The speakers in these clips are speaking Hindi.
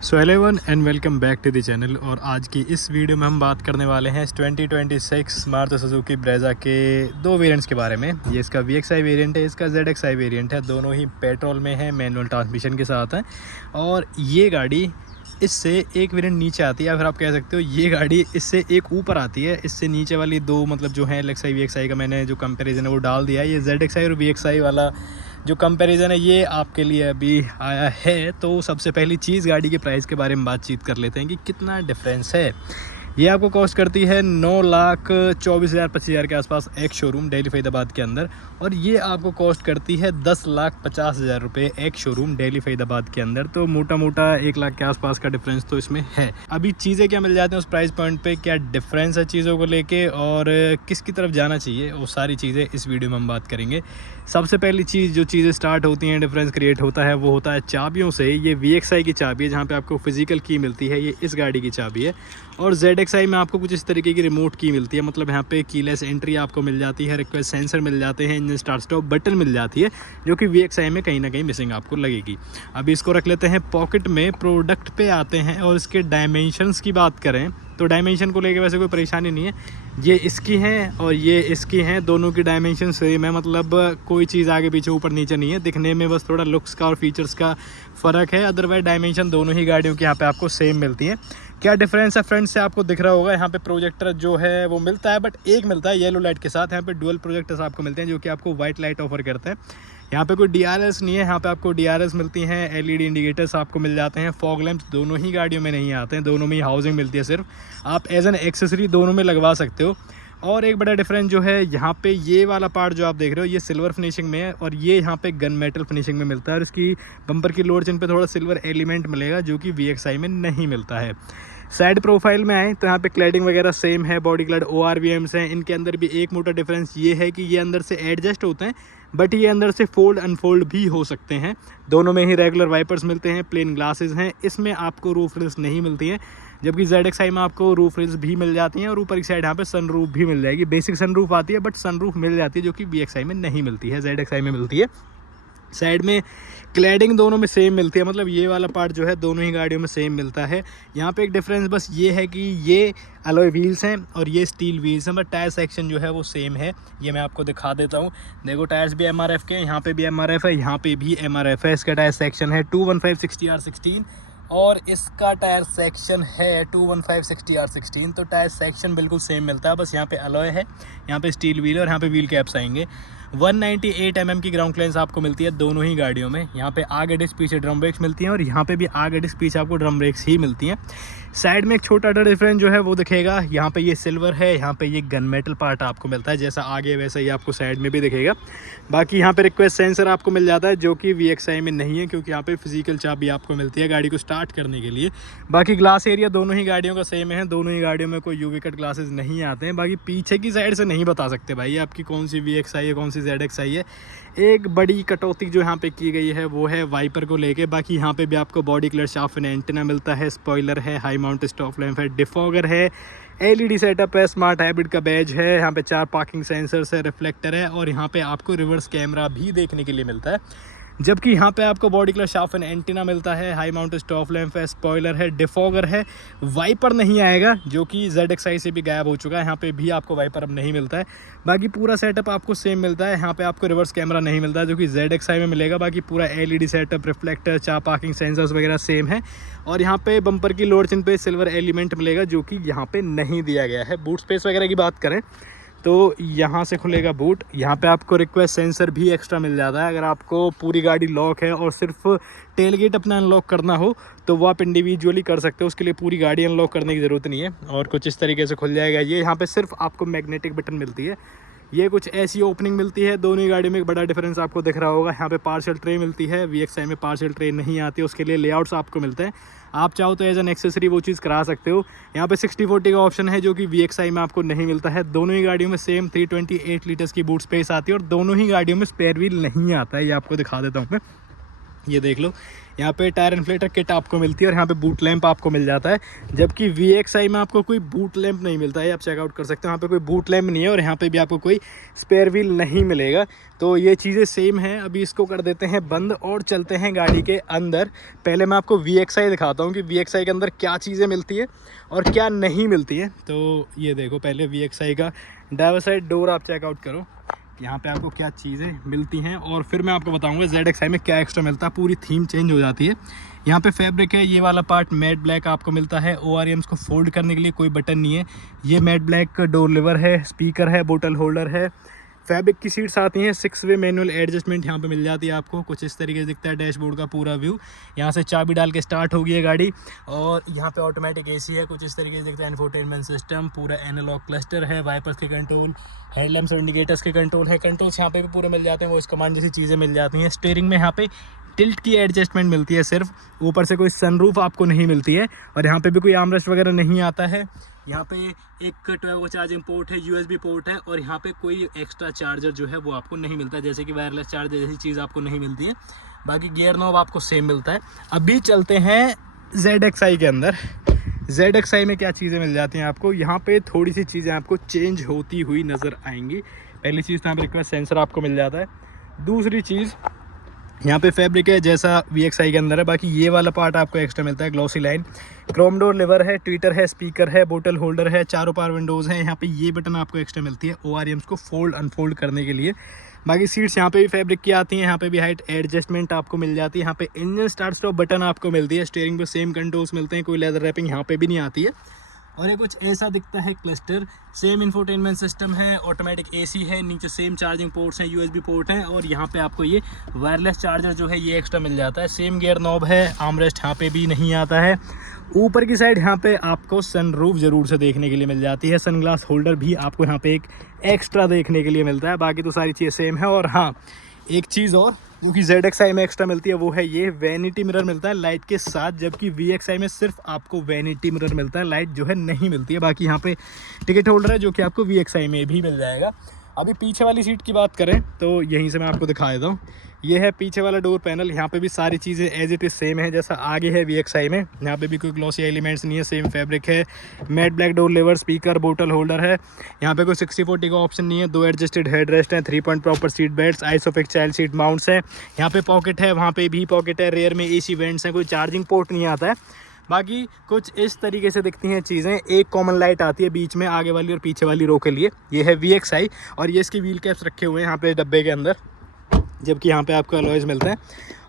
So hello everyone and welcome back to the channel. और आज की इस वीडियो में हम बात करने वाले हैं 2026 मारुति सुजुकी ब्रेज़ा के दो वेरिएंट्स के बारे में। ये इसका VXI वेरिएंट है, इसका ZXI वेरिएंट है। दोनों ही पेट्रोल में है, मैनुअल ट्रांसमिशन के साथ है। और ये गाड़ी इससे एक वेरिएंट नीचे आती है, या फिर आप कह सकते हो ये गाड़ी इससे एक ऊपर आती है। इससे नीचे वाली दो मतलब जो है LXI VXI का मैंने जो कंपैरिजन है वो डाल दिया है। ये ZXI और VXI वाला जो कंपैरिजन है ये आपके लिए अभी आया है। तो सबसे पहली चीज़ गाड़ी के प्राइस के बारे में बातचीत कर लेते हैं कि कितना डिफरेंस है। ये आपको कॉस्ट करती है 9,24,000-25,000 के आसपास एक शोरूम दिल्ली फरीदाबाद के अंदर, और ये आपको कॉस्ट करती है 10,50,000 रुपये एक शोरूम दिल्ली फरीदाबाद के अंदर। तो मोटा मोटा 1 लाख के आसपास का डिफरेंस तो इसमें है। अभी चीज़ें क्या मिल जाती हैं उस प्राइस पॉइंट पे, क्या डिफरेंस है चीज़ों को लेके और किसकी तरफ जाना चाहिए, वो सारी चीज़ें इस वीडियो में हम बात करेंगे। सबसे पहली चीज़ जो चीज़ें स्टार्ट होती हैं, डिफरेंस क्रिएट होता है, वो होता है चाबियों से। ये VXI की चाबी है जहाँ पे आपको फिजिकल की मिलती है, ये इस गाड़ी की चाबी है। और ZXI में आपको कुछ इस तरीके की रिमोट की मिलती है, मतलब यहाँ पे कीलेस एंट्री आपको मिल जाती है, रिक्वेस्ट सेंसर मिल जाते हैं, इंजन स्टार्ट स्टॉप बटन मिल जाती है, जो कि VXI में कहीं ना कहीं मिसिंग आपको लगेगी। अभी इसको रख लेते हैं पॉकेट में। प्रोडक्ट पे आते हैं और इसके डायमेंशंस की बात करें तो डायमेंशन को लेके वैसे कोई परेशानी नहीं है। ये इसकी हैं और ये इसकी हैं, दोनों की डायमेंशन सेम है, मतलब कोई चीज़ आगे पीछे ऊपर नीचे नहीं है। दिखने में बस थोड़ा लुक्स का और फीचर्स का फ़र्क है, अदरवाइज डायमेंशन दोनों ही गाड़ियों की यहाँ पे आपको सेम मिलती है। क्या डिफरेंस है फ्रंट से आपको दिख रहा होगा, यहाँ पे प्रोजेक्टर जो है वो मिलता है, बट एक मिलता है येलो लाइट के साथ। यहाँ पे डुअल प्रोजेक्टर्स आपको मिलते हैं जो कि आपको वाइट लाइट ऑफर करते हैं। यहाँ पे कोई DRS नहीं है, यहाँ पे आपको DRS मिलती हैं, LED इंडिकेटर्स आपको मिल जाते हैं। फॉग लैंप्स दोनों ही गाड़ियों में नहीं आते हैं, दोनों में ही हाउसिंग मिलती है सिर्फ। आप एज एन एक्सेसरी दोनों में लगवा सकते हो। और एक बड़ा डिफरेंस जो है, यहाँ पे ये वाला पार्ट जो आप देख रहे हो ये सिल्वर फिनिशिंग में है, और ये यहाँ पे गन मेटल फिनिशिंग में मिलता है। और इसकी बम्पर की लोअर चिन पे थोड़ा सिल्वर एलिमेंट मिलेगा, जो कि VXI में नहीं मिलता है। साइड प्रोफाइल में आए तो यहाँ पे क्लैडिंग वगैरह सेम है, बॉडी क्लैड ORVMs हैं। इनके अंदर भी एक मोटा डिफरेंस ये है कि ये अंदर से एडजस्ट होते हैं, बट ये अंदर से फोल्ड अनफोल्ड भी हो सकते हैं। दोनों में ही रेगुलर वाइपर्स मिलते हैं, प्लेन ग्लासेस हैं। इसमें आपको रूफ रिल्स नहीं मिलती है, जबकि ZXI में आपको रूफ रिल्स भी मिल जाती हैं, और ऊपर की साइड यहाँ पे सनरूफ भी मिल जाएगी। बेसिक सनरूफ आती है, बट सनरूफ मिल जाती है, जो कि VXI में नहीं मिलती है, ZXI में मिलती है। साइड में क्लैडिंग दोनों में सेम मिलती है, मतलब ये वाला पार्ट जो है दोनों ही गाड़ियों में सेम मिलता है। यहाँ पे एक डिफरेंस बस ये है कि ये अलॉय व्हील्स हैं और ये स्टील व्हील्स हैं, बट टायर सेक्शन जो है वो सेम है। ये मैं आपको दिखा देता हूँ। देखो टायर्स भी MRF के हैं, यहाँ पे भी MRF है, यहाँ पे भी MRF है। इसका टायर सेक्शन है 215/60R16 और इसका टायर सेक्शन है 215/60R16। तो टायर सेक्शन बिल्कुल सेम मिलता है, बस यहाँ पे अलॉय है, यहाँ पे स्टील व्हील और यहाँ पे व्हील कैप्स आएंगे। 198 mm की ग्राउंड क्लियरेंस आपको मिलती है दोनों ही गाड़ियों में। यहाँ पे आगे डिस्क पीछे ड्रम ब्रेक्स मिलती हैं, और यहाँ पे भी आगे डिस्क पीछे आपको ड्रम ब्रेक्स ही मिलती हैं। साइड में एक छोटा सा डिफरेंस जो है वो दिखेगा, यहाँ पे ये सिल्वर है, यहाँ पे ये गन मेटल पार्ट आपको मिलता है, जैसा आगे वैसा ही आपको साइड में भी दिखेगा। बाकी यहाँ पे रिक्वेस्ट सेंसर आपको मिल जाता है, जो कि VXI में नहीं है, क्योंकि यहाँ पे फिजिकल चाबी आपको मिलती है गाड़ी को स्टार्ट करने के लिए। बाकी ग्लास एरिया दोनों ही गाड़ियों का सेम है, दोनों ही गाड़ियों में कोई UV कट ग्लासेस नहीं आते हैं। बाकी पीछे की साइड से नहीं बता सकते भाई आपकी कौन सी VXI है कौन सी ZXI है। एक बड़ी कटौती जो यहाँ पे की गई है वो है वाइपर को लेके। बाकी यहाँ पे भी आपको बॉडी कलर शार्प एंटीना मिलता है, स्पॉइलर है, हाई माउंट स्टॉप लैंप है, डिफॉगर है, LED सेटअप है, स्मार्ट हाइब्रिड का बैज है, यहाँ पे 4 पार्किंग सेंसर्स है, रिफ्लेक्टर है, और यहाँ पे आपको रिवर्स कैमरा भी देखने के लिए मिलता है। जबकि यहाँ पे आपको बॉडी कलर शार्प एंटीना मिलता है, हाई माउंट स्टॉप लैंप है, स्पॉइलर है, डिफॉगर है। वाइपर नहीं आएगा, जो कि ZXI से भी गायब हो चुका है, यहाँ पे भी आपको वाइपर अब नहीं मिलता है। बाकी पूरा सेटअप आपको सेम मिलता है। यहाँ पे आपको रिवर्स कैमरा नहीं मिलता है, जो कि ZXI में मिलेगा। बाकी पूरा LED setup, reflector, 4 parking sensors वगैरह सेम है। और यहाँ पे बम्पर की लोअर चिन पे सिल्वर एलिमेंट मिलेगा, जो कि यहाँ पे नहीं दिया गया है। बूट स्पेस वगैरह की बात करें तो यहाँ से खुलेगा बूट। यहाँ पे आपको रिक्वेस्ट सेंसर भी एक्स्ट्रा मिल जाता है। अगर आपको पूरी गाड़ी लॉक है और सिर्फ टेल गेट अपना अनलॉक करना हो तो वो आप इंडिविजुअली कर सकते हो, उसके लिए पूरी गाड़ी अनलॉक करने की ज़रूरत नहीं है। और कुछ इस तरीके से खुल जाएगा ये। यहाँ पे सिर्फ आपको मैग्नेटिक बटन मिलती है, ये कुछ ऐसी ओपनिंग मिलती है। दोनों ही गाड़ी में एक बड़ा डिफरेंस आपको दिख रहा होगा, यहाँ पे पार्सल ट्रे मिलती है, VXI में पार्सल ट्रे नहीं आती, उसके लिए लेआउट्स आपको मिलते हैं। आप चाहो तो एज एन एक्सेसरी वो चीज़ करा सकते हो। यहाँ पे 60/40 का ऑप्शन है, जो कि VXI में आपको नहीं मिलता है। दोनों ही गाड़ियों में सेम 328 लीटर्स की बूट स्पेस आती है, और दोनों ही गाड़ियों में स्पेयर व्हील नहीं आता है, ये आपको दिखा देता हूँ मैं। ये देख लो, यहाँ पे टायर इन्फ्लेटर किट आपको मिलती है और यहाँ पे बूट लैंप आपको मिल जाता है, जबकि VXI में आपको कोई बूट लैंप नहीं मिलता है। आप चेकआउट कर सकते हो, यहाँ पे कोई बूट लैंप नहीं है और यहाँ पे भी आपको कोई स्पेयर व्हील नहीं मिलेगा। तो ये चीज़ें सेम हैं। अभी इसको कर देते हैं बंद और चलते हैं गाड़ी के अंदर। पहले मैं आपको VXI दिखाता हूँ कि VXI के अंदर क्या चीज़ें मिलती है और क्या नहीं मिलती है। तो ये देखो, पहले VXI का ड्राइवर साइड डोर आप चेकआउट करो, यहाँ पे आपको क्या चीज़ें मिलती हैं और फिर मैं आपको बताऊंगा ZXI में क्या एक्स्ट्रा मिलता है। पूरी थीम चेंज हो जाती है। यहाँ पे फैब्रिक है, ये वाला पार्ट मैट ब्लैक आपको मिलता है। ORMs को फोल्ड करने के लिए कोई बटन नहीं है। ये मैट ब्लैक डोर लिवर है, स्पीकर है, बोतल होल्डर है। फैब्रिक की सीट्स आती हैं, 6 वे मैनुअल एडजस्टमेंट यहाँ पे मिल जाती है आपको। कुछ इस तरीके से दिखता है डैशबोर्ड का पूरा व्यू। यहाँ से चाबी डाल के स्टार्ट होगी है गाड़ी और यहाँ पे ऑटोमेटिक AC है। कुछ इस तरीके से दिखता है इंफोटेनमेंट सिस्टम, पूरा एनालॉग क्लस्टर है, वाइपर्स के कंट्रोल, हेडलैम्प्स और इंडिकेटर्स के कंट्रोल है। कंट्रोल्स यहाँ पे भी पूरे मिल जाते हैं, वो इस कमांड जैसी चीज़ें मिल जाती हैं। स्टीयरिंग में यहाँ पे टिल्ट की एडजस्टमेंट मिलती है सिर्फ, ऊपर से कोई सनरूफ आपको नहीं मिलती है और यहाँ पे भी कोई आर्मरेस्ट वगैरह नहीं आता है। यहाँ पे एक टोयोटा चार्जिंग पोर्ट है, USB पोर्ट है और यहाँ पे कोई एक्स्ट्रा चार्जर जो है वो आपको नहीं मिलता है, जैसे कि वायरलेस चार्जर जैसी चीज़ आपको नहीं मिलती है। बाकी गियर नॉब आपको सेम मिलता है। अभी चलते हैं ZXI के अंदर। ZXI में क्या चीज़ें मिल जाती हैं आपको, यहाँ पे थोड़ी सी चीज़ें आपको चेंज होती हुई नज़र आएंगी। पहली चीज़ तो यहाँ पर रिक्वेस्ट सेंसर आपको मिल जाता है। दूसरी चीज़, यहाँ पे फैब्रिक है जैसा VXI के अंदर है, बाकी ये वाला पार्ट आपको एक्स्ट्रा मिलता है। Glossy line, Chrome door liver है, ट्विटर है, स्पीकर है, बोतल होल्डर है, चारों पावर विंडोज़ हैं। यहाँ पे ये बटन आपको एक्स्ट्रा मिलती है ORMs को फोल्ड अनफोल्ड करने के लिए। बाकी सीट्स यहाँ पे भी फैब्रिक की आती हैं। यहाँ पे भी हाइट एडजस्टमेंट आपको मिल जाती है। यहाँ पे इंजन स्टार्ट स्टॉप बटन आपको मिलती है। स्टीयरिंग पे सेम कंट्रोल्स मिलते हैं, कोई लेदर रैपिंग यहाँ पे भी नहीं आती है। और ये कुछ ऐसा दिखता है क्लस्टर। सेम इंफोटेनमेंट सिस्टम है, ऑटोमेटिक AC है, नीचे सेम चार्जिंग पोर्ट्स हैं, USB पोर्ट हैं और यहाँ पे आपको ये वायरलेस चार्जर जो है ये एक्स्ट्रा मिल जाता है। सेम गियर नॉब है, आर्मरेस्ट यहाँ पे भी नहीं आता है। ऊपर की साइड यहाँ पे आपको सनरूफ ज़रूर से देखने के लिए मिल जाती है। सनग्लास होल्डर भी आपको यहाँ पे एक एक्स्ट्रा देखने के लिए मिलता है। बाकी तो सारी चीज़ें सेम है। और हाँ, एक चीज़ और जो कि ZXI में एक्स्ट्रा मिलती है वो है ये वैनिटी मिरर मिलता है लाइट के साथ, जबकि VXI में सिर्फ आपको वैनिटी मिरर मिलता है, लाइट जो है नहीं मिलती है। बाकी यहाँ पे टिकट होल्डर है जो कि आपको VXI में भी मिल जाएगा। अभी पीछे वाली सीट की बात करें तो यहीं से मैं आपको दिखा देता हूँ। ये है पीछे वाला डोर पैनल। यहाँ पे भी सारी चीज़ें एज इट इज़ सेम है जैसा आगे है VXI में। यहाँ पे भी कोई ग्लॉसी एलिमेंट्स नहीं है, सेम फैब्रिक है। Matte black door lever, speaker, बोतल होल्डर है। यहाँ पे कोई 60/40 का ऑप्शन नहीं है। 2 एडजस्टेड हेड रेस्ट हैं, 3 point proper seat belt, isofix child seat mounts हैं। यहाँ पे पॉकेट है, वहाँ पे भी पॉकेट है। रेयर में AC वेंट्स हैं, कोई चार्जिंग पोर्ट नहीं आता है। बाकी कुछ इस तरीके से दिखती हैं चीज़ें। एक कॉमन लाइट आती है बीच में, आगे वाली और पीछे वाली रो के लिए। ये है VXI और ये इसके व्हील कैप्स रखे हुए हैं यहाँ पे डब्बे के अंदर, जबकि यहाँ पे आपको अलॉयज़ मिलता है।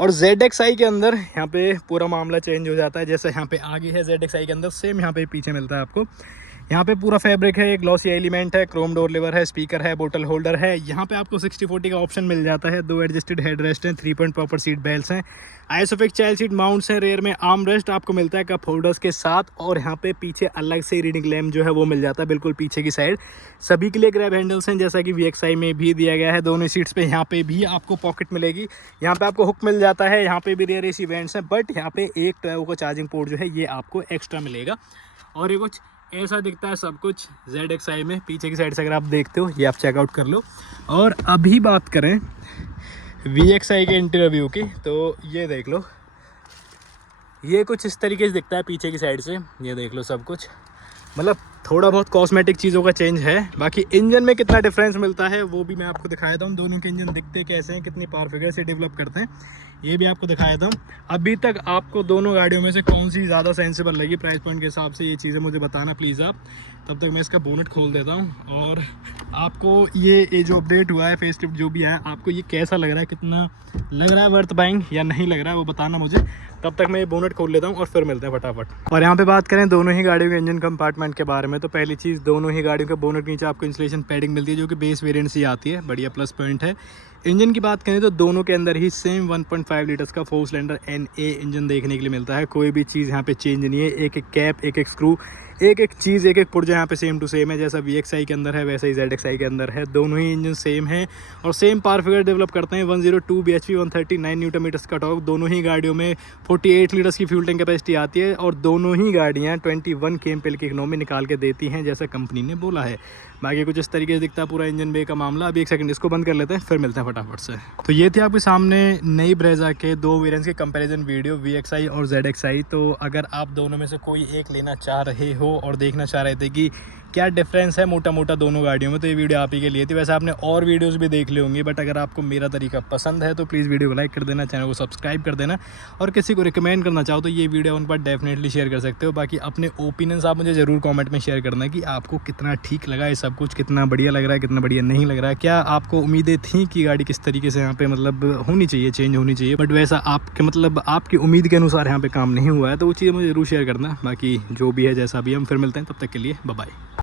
और ZXI के अंदर यहाँ पे पूरा मामला चेंज हो जाता है। जैसे यहाँ पे आगे है ZXI के अंदर, सेम यहाँ पे पीछे मिलता है आपको। यहाँ पे पूरा फैब्रिक है, ग्लॉसी एलिमेंट है, क्रोम डोर लिवर है, स्पीकर है, बोतल होल्डर है। यहाँ पे आपको 60/40 का ऑप्शन मिल जाता है। 2 एडजस्टेड हेड रेस्ट हैं, 3 पॉइंट प्रॉपर सीट बेल्ट हैं, आइसोफिक चाइल्ड सीट माउंट्स हैं। रेयर में आर्म रेस्ट आपको मिलता है कप होल्डर्स के साथ। और यहाँ पे पीछे अलग से रीडिंग लैम्प जो है वो मिल जाता है बिल्कुल पीछे की साइड। सभी के लिए ग्रैब हैंडल्स हैं जैसा कि VXI में भी दिया गया है। दोनों सीट्स पे यहाँ पे भी आपको पॉकेट मिलेगी। यहाँ पे आपको हुक मिल जाता है। यहाँ पे भी रेयर AC वेंट्स हैं, बट यहाँ पे एक टोयोटा चार्जिंग पोर्ट जो है ये आपको एक्स्ट्रा मिलेगा। और ये कुछ ऐसा दिखता है सब कुछ ZXI में। पीछे की साइड से अगर आप देखते हो, ये आप चेकआउट कर लो। और अभी बात करें VXI के इंटीरियर व्यू की, तो ये देख लो, ये कुछ इस तरीके से दिखता है पीछे की साइड से। ये देख लो सब कुछ, मतलब थोड़ा बहुत कॉस्मेटिक चीज़ों का चेंज है। बाकी इंजन में कितना डिफरेंस मिलता है वो भी मैं आपको दिखाया था। दोनों के इंजन दिखते कैसे हैं, कितनी पावर फिगर से डेवलप करते हैं, ये भी आपको दिखाया था। अभी तक आपको दोनों गाड़ियों में से कौन सी ज़्यादा सेंसिबल लगी प्राइस पॉइंट के हिसाब से, ये चीज़ें मुझे बताना प्लीज़ आप। तब तक मैं इसका बोनेट खोल देता हूँ और आपको ये जो अपडेट हुआ है, फेस लिफ्ट जो भी है, आपको ये कैसा लग रहा है, कितना लग रहा है वर्थ बाइंग या नहीं लग रहा है, वो बताना मुझे। तब तक मैं ये बोनेट खोल लेता हूँ और फिर मिलते हैं फटाफट। और यहाँ पे बात करें दोनों ही गाड़ियों के इंजन कंपार्टमेंट के बारे में, तो पहली चीज़, दोनों ही गाड़ियों के बोनेट के नीचे आपको इंसुलेशन पैडिंग मिलती है जो कि बेस वेरिएंट से आती है, बढ़िया प्लस पॉइंट है। इंजन की बात करें तो दोनों के अंदर ही सेम 1.5 लीटर्स का 4 सिलेंडर NA इंजन देखने के लिए मिलता है। कोई भी चीज़ यहाँ पे चेंज नहीं है। एक एक कैप, एक एक स्क्रू, एक एक चीज़, एक एक पुर्जा यहाँ पे सेम टू सेम है। जैसा VXI के अंदर है वैसा ही ZXI के अंदर है। दोनों ही इंजन सेम है और सेम पावर फिगर डेवलप करते हैं। 102 bhp 139 न्यूटन मीटर्स का टॉर्क। दोनों ही गाड़ियों में 48 लीटर्स की फ्यूल टैंक कैपेसिटी आती है और दोनों ही गाड़ियाँ 21 kmpl की इकोनॉमी निकाल के देती हैं जैसा कंपनी ने बोला है। बाकी कुछ इस तरीके से दिखता है पूरा इंजन बे का मामला। अभी एक सेकंड इसको बंद कर लेते हैं, फिर मिलते हैं फटाफट से। तो ये थी आपके सामने नई ब्रेजा के दो वेरिएंट्स के कंपैरिजन वीडियो, VXI और ZXI। तो अगर आप दोनों में से कोई एक लेना चाह रहे हो और देखना चाह रहे थे कि क्या डिफरेंस है मोटा मोटा दोनों गाड़ियों में, तो ये वीडियो आप ही के लिए थी। वैसे आपने और वीडियोस भी देख ली होंगी, बट अगर आपको मेरा तरीका पसंद है तो प्लीज़ वीडियो को लाइक कर देना, चैनल को सब्सक्राइब कर देना और किसी को रिकमेंड करना चाहो तो ये वीडियो उन पर डेफिनेटली शेयर कर सकते हो। बाकी अपने ओपिनियंस आप मुझे ज़रूर कमेंट में शेयर करना कि आपको कितना ठीक लगा ये सब कुछ, कितना बढ़िया लग रहा है, कितना बढ़िया नहीं लग रहा है। क्या आपको उम्मीदें थी कि गाड़ी किस तरीके से यहाँ पे मतलब होनी चाहिए, चेंज होनी चाहिए, बट वैसा आपके मतलब आपकी उम्मीद के अनुसार यहाँ पे काम नहीं हुआ है, तो वो चीज़ मुझे ज़रूर शेयर करना। बाकी जो भी है जैसा भी, हम फिर मिलते हैं, तब तक के लिए बाय बाय।